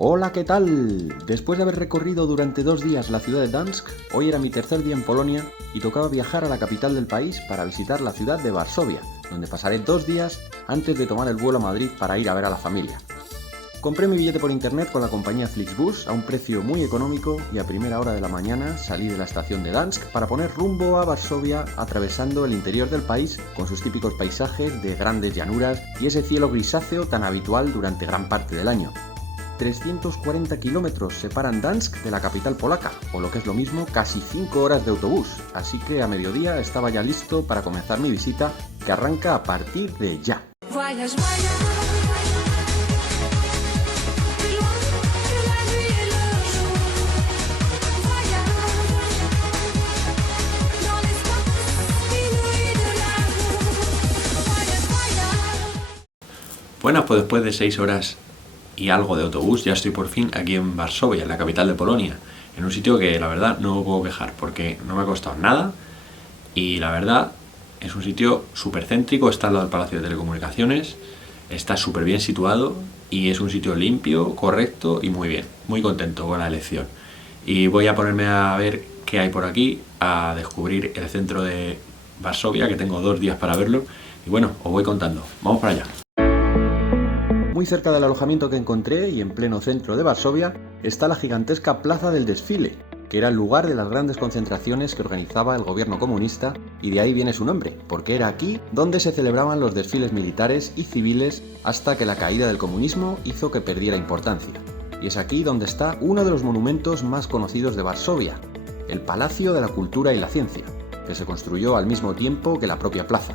Hola, ¿qué tal? Después de haber recorrido durante 2 días la ciudad de Gdansk, hoy era mi tercer día en Polonia y tocaba viajar a la capital del país para visitar la ciudad de Varsovia, donde pasaré 2 días antes de tomar el vuelo a Madrid para ir a ver a la familia. Compré mi billete por internet con la compañía Flixbus a un precio muy económico y a primera hora de la mañana salí de la estación de Gdansk para poner rumbo a Varsovia atravesando el interior del país con sus típicos paisajes de grandes llanuras y ese cielo grisáceo tan habitual durante gran parte del año. 340 kilómetros separan Gdansk de la capital polaca, o lo que es lo mismo, casi 5 horas de autobús, así que a mediodía estaba ya listo para comenzar mi visita, que arranca a partir de ya. Bueno, pues después de 6 horas y algo de autobús, ya estoy por fin aquí en Varsovia, en la capital de Polonia, en un sitio que la verdad no me puedo quejar porque no me ha costado nada y la verdad es un sitio súper céntrico, está al lado del Palacio de Telecomunicaciones, está súper bien situado y es un sitio limpio, correcto y muy bien, muy contento con la elección. Y voy a ponerme a ver qué hay por aquí, a descubrir el centro de Varsovia, que tengo 2 días para verlo y bueno, os voy contando, vamos para allá. Muy cerca del alojamiento que encontré y en pleno centro de Varsovia está la gigantesca Plaza del Desfile, que era el lugar de las grandes concentraciones que organizaba el gobierno comunista y de ahí viene su nombre, porque era aquí donde se celebraban los desfiles militares y civiles hasta que la caída del comunismo hizo que perdiera importancia. Y es aquí donde está uno de los monumentos más conocidos de Varsovia, el Palacio de la Cultura y la Ciencia, que se construyó al mismo tiempo que la propia plaza.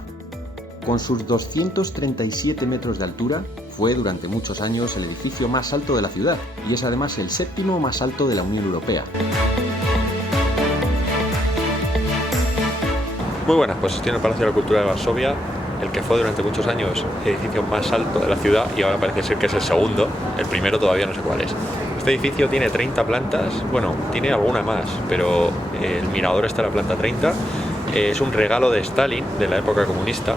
Con sus 237 metros de altura, fue durante muchos años el edificio más alto de la ciudad y es además el 7º más alto de la Unión Europea. Muy buenas, pues estoy en el Palacio de la Cultura de Varsovia, el que fue durante muchos años el edificio más alto de la ciudad y ahora parece ser que es el segundo, el primero todavía no sé cuál es. Este edificio tiene 30 plantas, bueno, tiene alguna más, pero el mirador está en la planta 30, es un regalo de Stalin de la época comunista.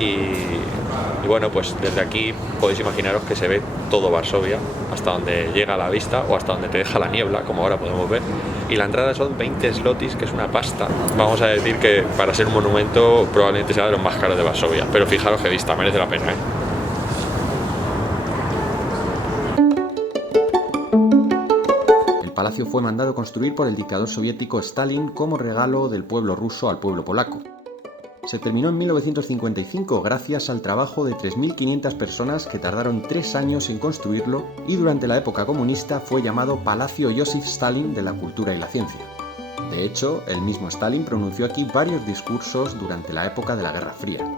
Y bueno, pues desde aquí podéis imaginaros que se ve todo Varsovia, hasta donde llega la vista o hasta donde te deja la niebla, como ahora podemos ver. Y la entrada son 20 zlotys, que es una pasta. Vamos a decir que para ser un monumento probablemente sea de los más caros de Varsovia, pero fijaros que vista, merece la pena, ¿eh? El palacio fue mandado construir por el dictador soviético Stalin como regalo del pueblo ruso al pueblo polaco. Se terminó en 1955 gracias al trabajo de 3.500 personas que tardaron 3 años en construirlo y durante la época comunista fue llamado Palacio Joseph Stalin de la Cultura y la Ciencia. De hecho, el mismo Stalin pronunció aquí varios discursos durante la época de la Guerra Fría.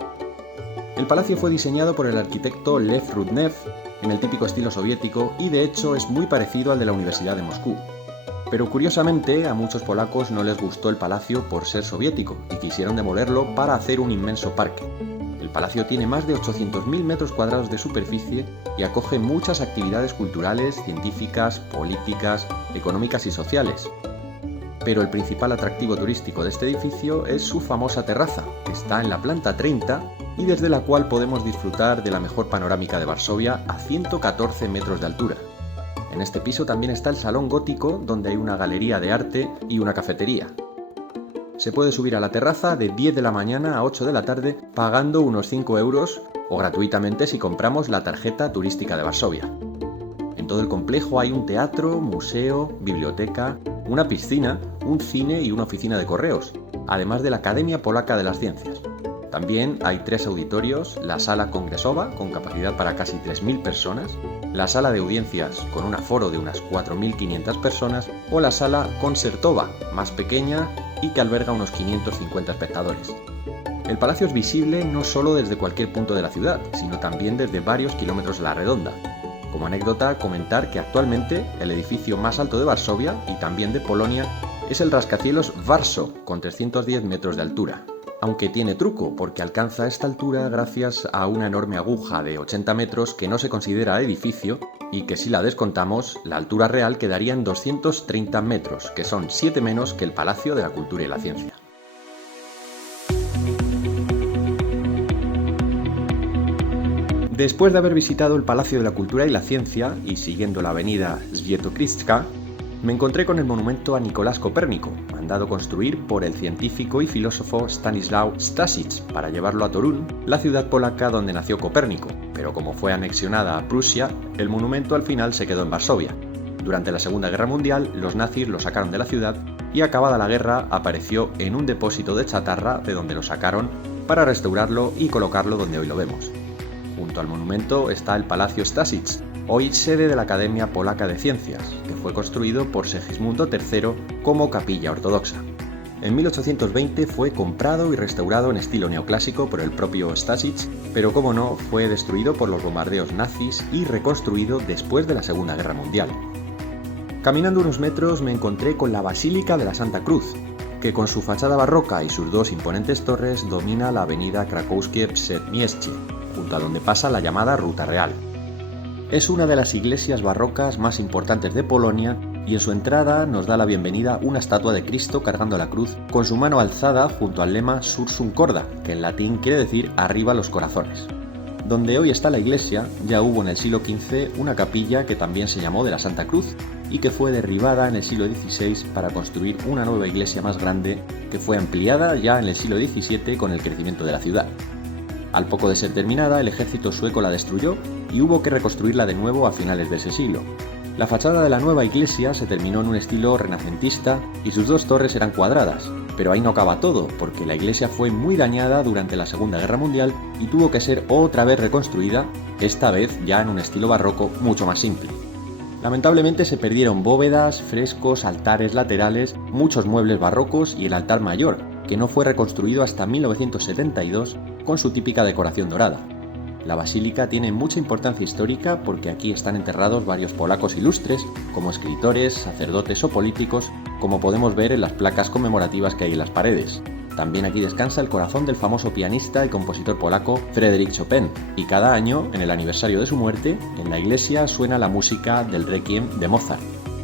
El palacio fue diseñado por el arquitecto Lev Rudnev en el típico estilo soviético y de hecho es muy parecido al de la Universidad de Moscú. Pero curiosamente a muchos polacos no les gustó el palacio por ser soviético y quisieron demolerlo para hacer un inmenso parque. El palacio tiene más de 800.000 metros cuadrados de superficie y acoge muchas actividades culturales, científicas, políticas, económicas y sociales. Pero el principal atractivo turístico de este edificio es su famosa terraza, que está en la planta 30 y desde la cual podemos disfrutar de la mejor panorámica de Varsovia a 114 metros de altura. En este piso también está el salón gótico, donde hay una galería de arte y una cafetería. Se puede subir a la terraza de 10 de la mañana a 8 de la tarde pagando unos 5 euros o gratuitamente si compramos la tarjeta turística de Varsovia. En todo el complejo hay un teatro, museo, biblioteca, una piscina, un cine y una oficina de correos, además de la Academia Polaca de las Ciencias. También hay 3 auditorios, la sala congresowa con capacidad para casi 3.000 personas, la sala de audiencias con un aforo de unas 4.500 personas o la sala concertowa, más pequeña y que alberga unos 550 espectadores. El palacio es visible no solo desde cualquier punto de la ciudad, sino también desde varios kilómetros a la redonda. Como anécdota, comentar que actualmente el edificio más alto de Varsovia y también de Polonia es el rascacielos Warso, con 310 metros de altura. Aunque tiene truco, porque alcanza esta altura gracias a una enorme aguja de 80 metros que no se considera edificio y que si la descontamos, la altura real quedaría en 230 metros, que son 7 menos que el Palacio de la Cultura y la Ciencia. Después de haber visitado el Palacio de la Cultura y la Ciencia y siguiendo la avenida Świętokrzyska, me encontré con el monumento a Nicolás Copérnico, mandado construir por el científico y filósofo Stanisław Staszic para llevarlo a Torun, la ciudad polaca donde nació Copérnico, pero como fue anexionada a Prusia, el monumento al final se quedó en Varsovia. Durante la Segunda Guerra Mundial, los nazis lo sacaron de la ciudad y acabada la guerra apareció en un depósito de chatarra de donde lo sacaron para restaurarlo y colocarlo donde hoy lo vemos. Junto al monumento está el Palacio Staszic, hoy sede de la Academia Polaca de Ciencias, que fue construido por Segismundo III como capilla ortodoxa. En 1820 fue comprado y restaurado en estilo neoclásico por el propio Staszic, pero como no, fue destruido por los bombardeos nazis y reconstruido después de la Segunda Guerra Mundial. Caminando unos metros me encontré con la Basílica de la Santa Cruz, que con su fachada barroca y sus dos imponentes torres domina la avenida Krakowskie Przedmieście, junto a donde pasa la llamada Ruta Real. Es una de las iglesias barrocas más importantes de Polonia y en su entrada nos da la bienvenida una estatua de Cristo cargando la cruz con su mano alzada junto al lema Sursum Corda, que en latín quiere decir arriba los corazones. Donde hoy está la iglesia, ya hubo en el siglo XV una capilla que también se llamó de la Santa Cruz y que fue derribada en el siglo XVI para construir una nueva iglesia más grande que fue ampliada ya en el siglo XVII con el crecimiento de la ciudad. Al poco de ser terminada, el ejército sueco la destruyó y hubo que reconstruirla de nuevo a finales de ese siglo. La fachada de la nueva iglesia se terminó en un estilo renacentista y sus dos torres eran cuadradas, pero ahí no acaba todo, porque la iglesia fue muy dañada durante la Segunda Guerra Mundial y tuvo que ser otra vez reconstruida, esta vez ya en un estilo barroco mucho más simple. Lamentablemente se perdieron bóvedas, frescos, altares laterales, muchos muebles barrocos y el altar mayor, que no fue reconstruido hasta 1972 con su típica decoración dorada. La basílica tiene mucha importancia histórica porque aquí están enterrados varios polacos ilustres, como escritores, sacerdotes o políticos, como podemos ver en las placas conmemorativas que hay en las paredes. También aquí descansa el corazón del famoso pianista y compositor polaco Frédéric Chopin, y cada año, en el aniversario de su muerte, en la iglesia suena la música del Requiem de Mozart.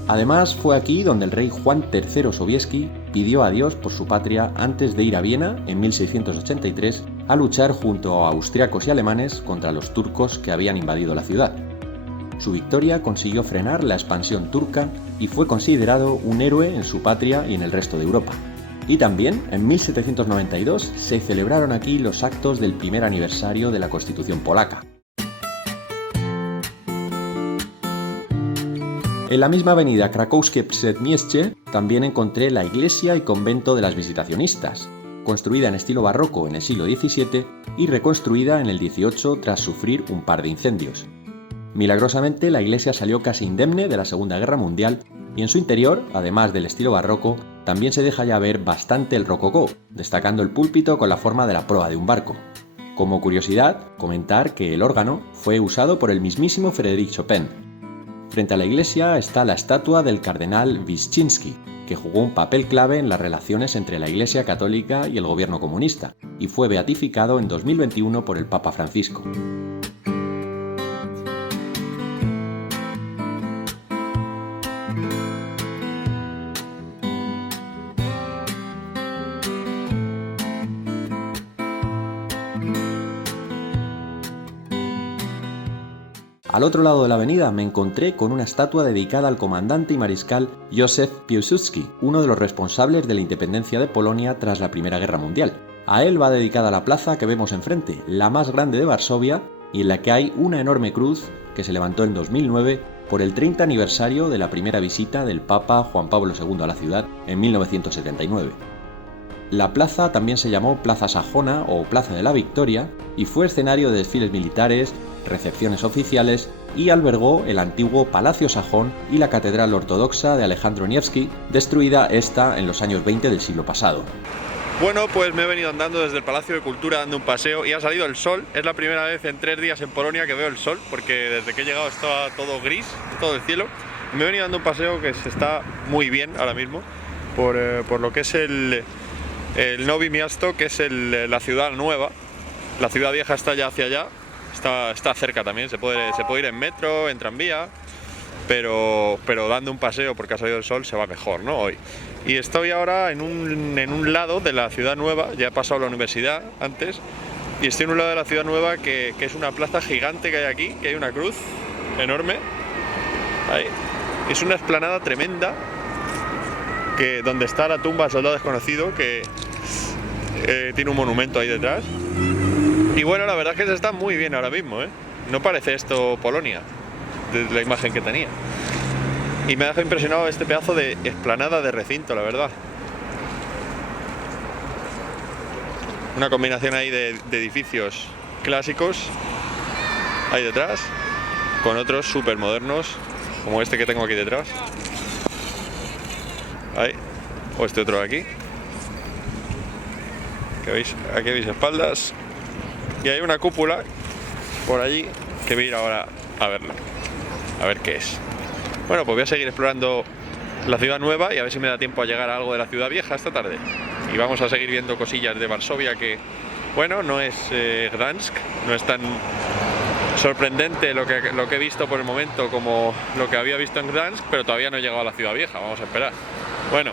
Además, fue aquí donde el rey Juan III Sobieski pidió a Dios por su patria antes de ir a Viena, en 1683, a luchar junto a austriacos y alemanes contra los turcos que habían invadido la ciudad. Su victoria consiguió frenar la expansión turca y fue considerado un héroe en su patria y en el resto de Europa. Y también, en 1792, se celebraron aquí los actos del primer aniversario de la Constitución polaca. En la misma avenida Krakowskie Przedmieście también encontré la iglesia y convento de las Visitacionistas, construida en estilo barroco en el siglo XVII y reconstruida en el XVIII tras sufrir un par de incendios. Milagrosamente, la iglesia salió casi indemne de la Segunda Guerra Mundial y en su interior, además del estilo barroco, también se deja ya ver bastante el rococó, destacando el púlpito con la forma de la proa de un barco. Como curiosidad, comentar que el órgano fue usado por el mismísimo Frédéric Chopin. Frente a la iglesia está la estatua del cardenal Wyszynski, que jugó un papel clave en las relaciones entre la Iglesia Católica y el gobierno comunista, y fue beatificado en 2021 por el Papa Francisco. Al otro lado de la avenida me encontré con una estatua dedicada al comandante y mariscal Józef Piłsudski, uno de los responsables de la independencia de Polonia tras la Primera Guerra Mundial. A él va dedicada la plaza que vemos enfrente, la más grande de Varsovia, y en la que hay una enorme cruz que se levantó en 2009 por el 30 aniversario de la primera visita del Papa Juan Pablo II a la ciudad en 1979. La plaza también se llamó Plaza Sajona o Plaza de la Victoria y fue escenario de desfiles militares, recepciones oficiales y albergó el antiguo Palacio Sajón y la Catedral Ortodoxa de Alejandro Niewski, destruida esta en los años 20 del siglo pasado. Bueno, pues me he venido andando desde el Palacio de Cultura dando un paseo y ha salido el sol. Es la primera vez en 3 días en Polonia que veo el sol, porque desde que he llegado estaba todo gris, todo el cielo. Me he venido dando un paseo que se está muy bien ahora mismo por lo que es el Nowe Miasto, que es la ciudad nueva. La ciudad vieja está ya hacia allá, está cerca también, se puede ir en metro, en tranvía, pero dando un paseo porque ha salido el sol se va mejor, ¿no? Hoy. Y estoy ahora en un lado de la ciudad nueva, ya he pasado la universidad antes, y estoy en un lado de la ciudad nueva que es una plaza gigante que hay aquí, que hay una cruz enorme. Ahí. Es una explanada tremenda donde está la tumba del soldado desconocido, que tiene un monumento ahí detrás. Y bueno, la verdad es que se está muy bien ahora mismo, ¿eh? No parece esto Polonia, de la imagen que tenía. Y me ha dejado impresionado este pedazo de explanada de recinto, la verdad. Una combinación ahí de edificios clásicos ahí detrás, con otros súper modernos, como este que tengo aquí detrás. Ahí. O este otro de aquí. Que veis, aquí veis espaldas. Y hay una cúpula por allí que voy a ir ahora a verla. A ver qué es. Bueno, pues voy a seguir explorando la ciudad nueva y a ver si me da tiempo a llegar a algo de la ciudad vieja esta tarde. Y vamos a seguir viendo cosillas de Varsovia que, bueno, no es Gdansk, no es tan sorprendente lo que he visto por el momento como lo que había visto en Gdansk, pero todavía no he llegado a la ciudad vieja, vamos a esperar. Bueno,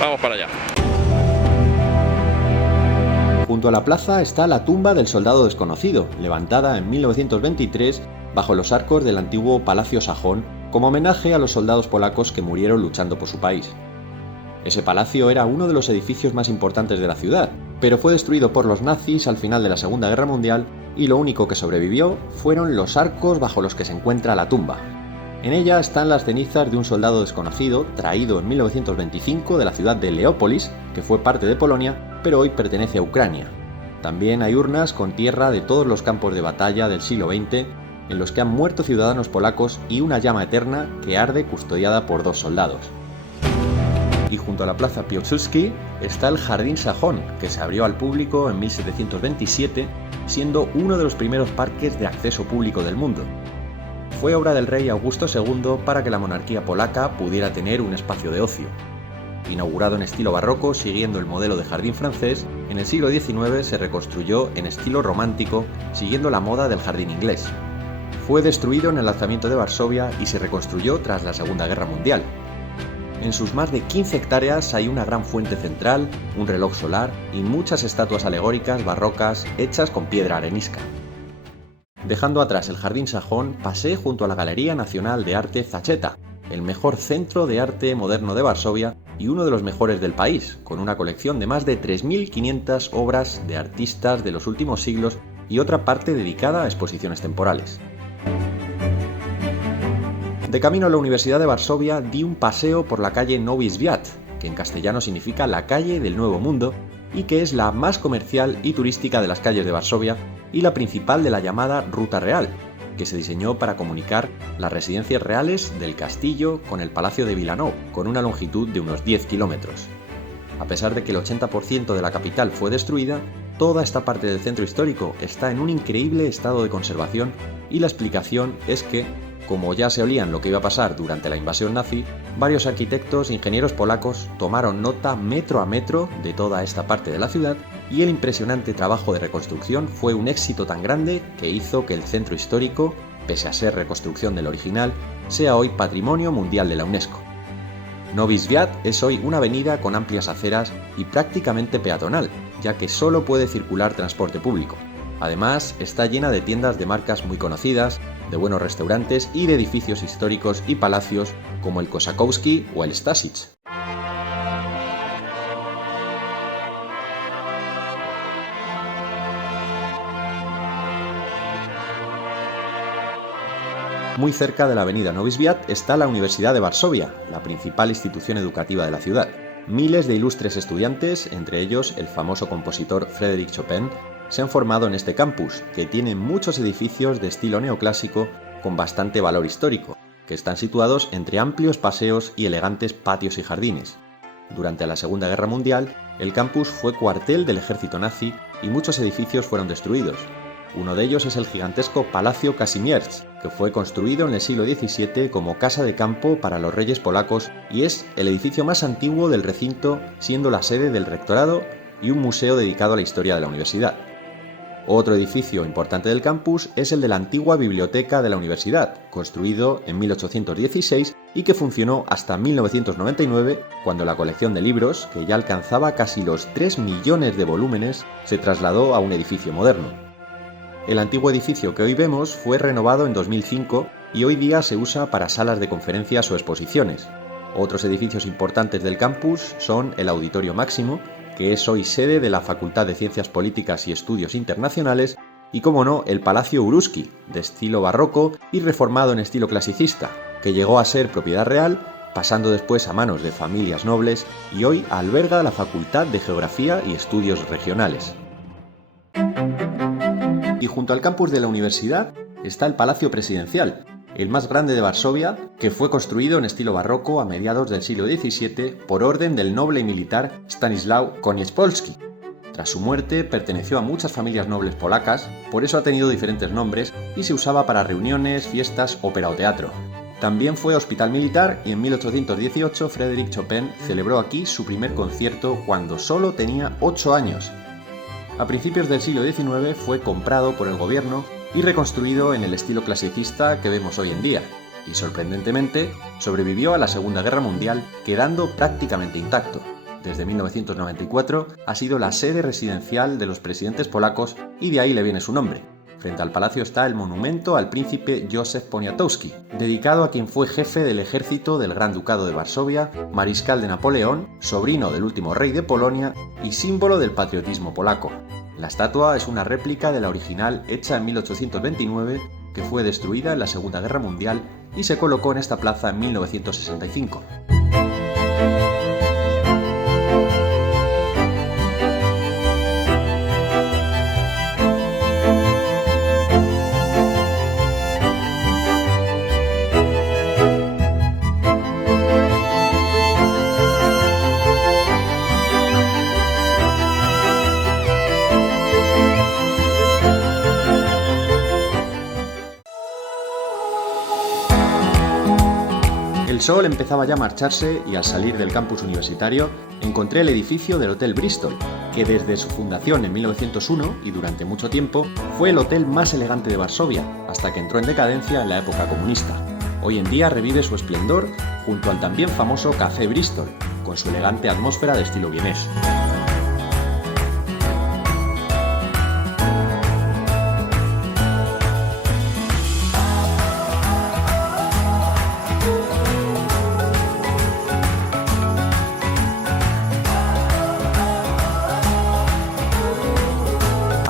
vamos para allá. Junto a la plaza está la tumba del soldado desconocido, levantada en 1923 bajo los arcos del antiguo Palacio Sajón como homenaje a los soldados polacos que murieron luchando por su país. Ese palacio era uno de los edificios más importantes de la ciudad, pero fue destruido por los nazis al final de la Segunda Guerra Mundial y lo único que sobrevivió fueron los arcos bajo los que se encuentra la tumba. En ella están las cenizas de un soldado desconocido traído en 1925 de la ciudad de Leópolis, que fue parte de Polonia, pero hoy pertenece a Ucrania. También hay urnas con tierra de todos los campos de batalla del siglo XX, en los que han muerto ciudadanos polacos y una llama eterna que arde custodiada por 2 soldados. Y junto a la plaza Piłsudski está el Jardín Sajón, que se abrió al público en 1727, siendo uno de los primeros parques de acceso público del mundo. Fue obra del rey Augusto II para que la monarquía polaca pudiera tener un espacio de ocio. Inaugurado en estilo barroco siguiendo el modelo de jardín francés, en el siglo XIX se reconstruyó en estilo romántico siguiendo la moda del jardín inglés. Fue destruido en el alzamiento de Varsovia y se reconstruyó tras la Segunda Guerra Mundial. En sus más de 15 hectáreas hay una gran fuente central, un reloj solar y muchas estatuas alegóricas barrocas hechas con piedra arenisca. Dejando atrás el Jardín Sajón, pasé junto a la Galería Nacional de Arte Zacheta, el mejor centro de arte moderno de Varsovia y uno de los mejores del país, con una colección de más de 3.500 obras de artistas de los últimos siglos y otra parte dedicada a exposiciones temporales. De camino a la Universidad de Varsovia di un paseo por la calle Nowy Świat, que en castellano significa la calle del Nuevo Mundo, y que es la más comercial y turística de las calles de Varsovia y la principal de la llamada Ruta Real, que se diseñó para comunicar las residencias reales del castillo con el Palacio de Wilanów, con una longitud de unos 10 kilómetros. A pesar de que el 80% de la capital fue destruida, toda esta parte del centro histórico está en un increíble estado de conservación y la explicación es que, como ya se olían lo que iba a pasar durante la invasión nazi, varios arquitectos e ingenieros polacos tomaron nota metro a metro de toda esta parte de la ciudad y el impresionante trabajo de reconstrucción fue un éxito tan grande que hizo que el centro histórico, pese a ser reconstrucción del original, sea hoy Patrimonio Mundial de la UNESCO. Nowy Świat es hoy una avenida con amplias aceras y prácticamente peatonal, ya que solo puede circular transporte público. Además, está llena de tiendas de marcas muy conocidas, de buenos restaurantes y de edificios históricos y palacios como el Kosakowski o el Stasic. Muy cerca de la avenida Nowy Świat está la Universidad de Varsovia, la principal institución educativa de la ciudad. Miles de ilustres estudiantes, entre ellos el famoso compositor Frédéric Chopin, se han formado en este campus, que tiene muchos edificios de estilo neoclásico con bastante valor histórico, que están situados entre amplios paseos y elegantes patios y jardines. Durante la Segunda Guerra Mundial, el campus fue cuartel del ejército nazi y muchos edificios fueron destruidos. Uno de ellos es el gigantesco Palacio Kazimierz, que fue construido en el siglo XVII como casa de campo para los reyes polacos y es el edificio más antiguo del recinto, siendo la sede del rectorado y un museo dedicado a la historia de la universidad. Otro edificio importante del campus es el de la antigua biblioteca de la universidad, construido en 1816 y que funcionó hasta 1999, cuando la colección de libros, que ya alcanzaba casi los 3 millones de volúmenes, se trasladó a un edificio moderno. El antiguo edificio que hoy vemos fue renovado en 2005 y hoy día se usa para salas de conferencias o exposiciones. Otros edificios importantes del campus son el Auditorio Máximo, que es hoy sede de la Facultad de Ciencias Políticas y Estudios Internacionales, y como no, el Palacio Uruski, de estilo barroco y reformado en estilo clasicista, que llegó a ser propiedad real, pasando después a manos de familias nobles y hoy alberga la Facultad de Geografía y Estudios Regionales. Y junto al campus de la universidad está el Palacio Presidencial, el más grande de Varsovia, que fue construido en estilo barroco a mediados del siglo XVII por orden del noble y militar Stanisław Konieczpolski. Tras su muerte perteneció a muchas familias nobles polacas, por eso ha tenido diferentes nombres y se usaba para reuniones, fiestas, ópera o teatro. También fue hospital militar y en 1818 Frédéric Chopin celebró aquí su primer concierto cuando solo tenía 8 años. A principios del siglo XIX fue comprado por el gobierno y reconstruido en el estilo clasicista que vemos hoy en día, y sorprendentemente sobrevivió a la Segunda Guerra Mundial quedando prácticamente intacto. Desde 1994 ha sido la sede residencial de los presidentes polacos y de ahí le viene su nombre. Frente al palacio está el monumento al príncipe Józef Poniatowski, dedicado a quien fue jefe del ejército del Gran Ducado de Varsovia, mariscal de Napoleón, sobrino del último rey de Polonia y símbolo del patriotismo polaco. La estatua es una réplica de la original hecha en 1829, que fue destruida en la Segunda Guerra Mundial y se colocó en esta plaza en 1965. El sol empezaba ya a marcharse y al salir del campus universitario encontré el edificio del Hotel Bristol, que desde su fundación en 1901 y durante mucho tiempo fue el hotel más elegante de Varsovia, hasta que entró en decadencia en la época comunista. Hoy en día revive su esplendor junto al también famoso Café Bristol, con su elegante atmósfera de estilo vienés.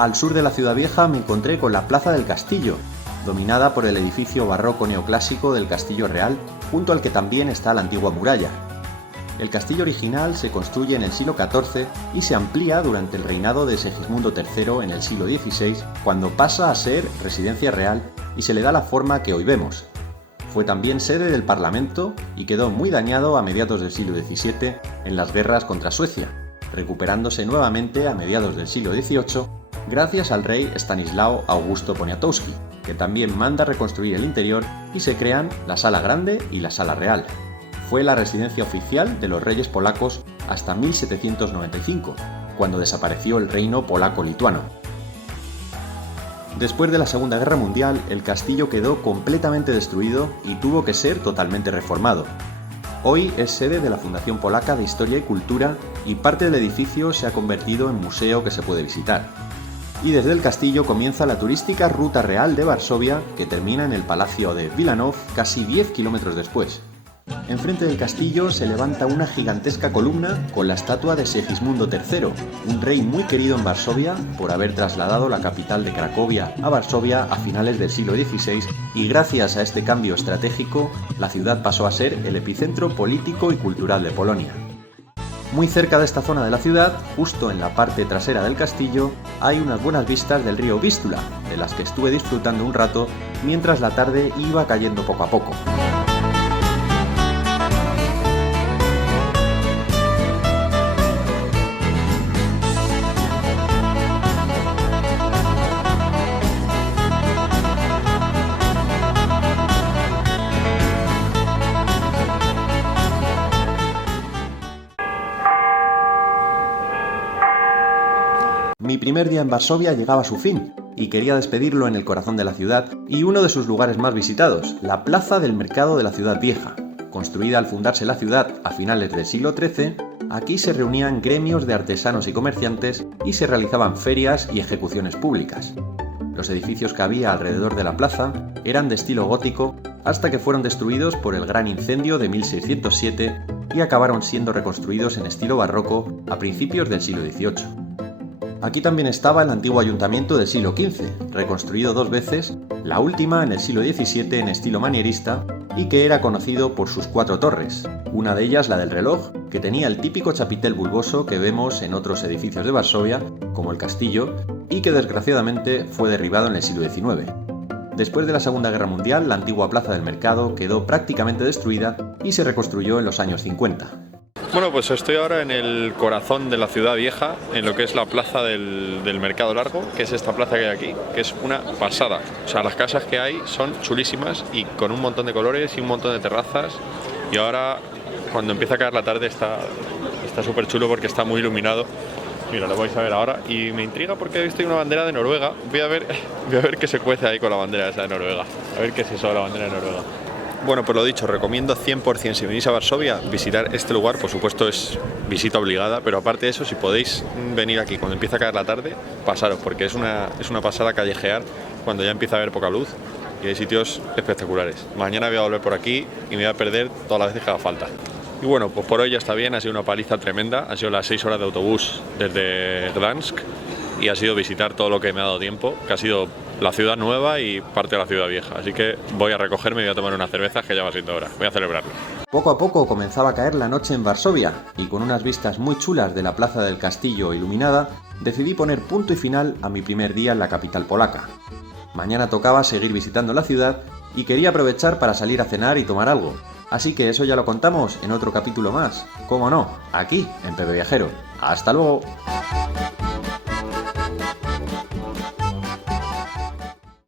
Al sur de la ciudad vieja me encontré con la Plaza del Castillo, dominada por el edificio barroco neoclásico del Castillo Real, junto al que también está la antigua muralla. El castillo original se construye en el siglo XIV y se amplía durante el reinado de Segismundo III en el siglo XVI, cuando pasa a ser residencia real y se le da la forma que hoy vemos. Fue también sede del Parlamento y quedó muy dañado a mediados del siglo XVII en las guerras contra Suecia, recuperándose nuevamente a mediados del siglo XVIII gracias al rey Stanisław Augusto Poniatowski, que también manda reconstruir el interior y se crean la Sala Grande y la Sala Real. Fue la residencia oficial de los reyes polacos hasta 1795, cuando desapareció el reino polaco-lituano. Después de la Segunda Guerra Mundial, el castillo quedó completamente destruido y tuvo que ser totalmente reformado. Hoy es sede de la Fundación Polaca de Historia y Cultura y parte del edificio se ha convertido en museo que se puede visitar. Y desde el castillo comienza la turística Ruta Real de Varsovia, que termina en el Palacio de Wilanów casi 10 kilómetros después. Enfrente del castillo se levanta una gigantesca columna con la estatua de Segismundo III, un rey muy querido en Varsovia por haber trasladado la capital de Cracovia a Varsovia a finales del siglo XVI, y gracias a este cambio estratégico, la ciudad pasó a ser el epicentro político y cultural de Polonia. Muy cerca de esta zona de la ciudad, justo en la parte trasera del castillo, hay unas buenas vistas del río Vístula, de las que estuve disfrutando un rato mientras la tarde iba cayendo poco a poco. Mi primer día en Varsovia llegaba a su fin, y quería despedirlo en el corazón de la ciudad y uno de sus lugares más visitados, la Plaza del Mercado de la Ciudad Vieja. Construida al fundarse la ciudad a finales del siglo XIII, aquí se reunían gremios de artesanos y comerciantes y se realizaban ferias y ejecuciones públicas. Los edificios que había alrededor de la plaza eran de estilo gótico hasta que fueron destruidos por el gran incendio de 1607 y acabaron siendo reconstruidos en estilo barroco a principios del siglo XVIII. Aquí también estaba el antiguo ayuntamiento del siglo XV, reconstruido 2 veces, la última en el siglo XVII en estilo manierista y que era conocido por sus 4 torres, una de ellas la del reloj, que tenía el típico chapitel bulboso que vemos en otros edificios de Varsovia, como el castillo, y que desgraciadamente fue derribado en el siglo XIX. Después de la Segunda Guerra Mundial, la antigua Plaza del Mercado quedó prácticamente destruida y se reconstruyó en los años 50. Bueno, pues estoy ahora en el corazón de la ciudad vieja, en lo que es la plaza del Mercado Largo, que es esta plaza que hay aquí, que es una pasada. O sea, las casas que hay son chulísimas y con un montón de colores y un montón de terrazas. Y ahora, cuando empieza a caer la tarde, está súper chulo porque está muy iluminado. Mira, lo vais a ver ahora. Y me intriga porque he visto una bandera de Noruega. Voy a ver qué se cuece ahí con la bandera esa de Noruega. A ver qué es eso de la bandera de Noruega. Bueno, pues lo dicho, recomiendo 100% si venís a Varsovia visitar este lugar. Por supuesto es visita obligada, pero aparte de eso, si podéis venir aquí cuando empieza a caer la tarde, pasaros, porque es una pasada callejear cuando ya empieza a haber poca luz y hay sitios espectaculares. Mañana voy a volver por aquí y me voy a perder todas las veces que haga falta. Y bueno, pues por hoy ya está bien, ha sido una paliza tremenda, ha sido las 6 horas de autobús desde Gdansk y ha sido visitar todo lo que me ha dado tiempo, que ha sido la ciudad nueva y parte de la ciudad vieja. Así que voy a recogerme y voy a tomar unas cervezas que ya va siendo hora. Voy a celebrarlo. Poco a poco comenzaba a caer la noche en Varsovia y con unas vistas muy chulas de la plaza del castillo iluminada, decidí poner punto y final a mi primer día en la capital polaca. Mañana tocaba seguir visitando la ciudad y quería aprovechar para salir a cenar y tomar algo. Así que eso ya lo contamos en otro capítulo más. ¿Cómo no? Aquí, en Pepe Viajero. ¡Hasta luego!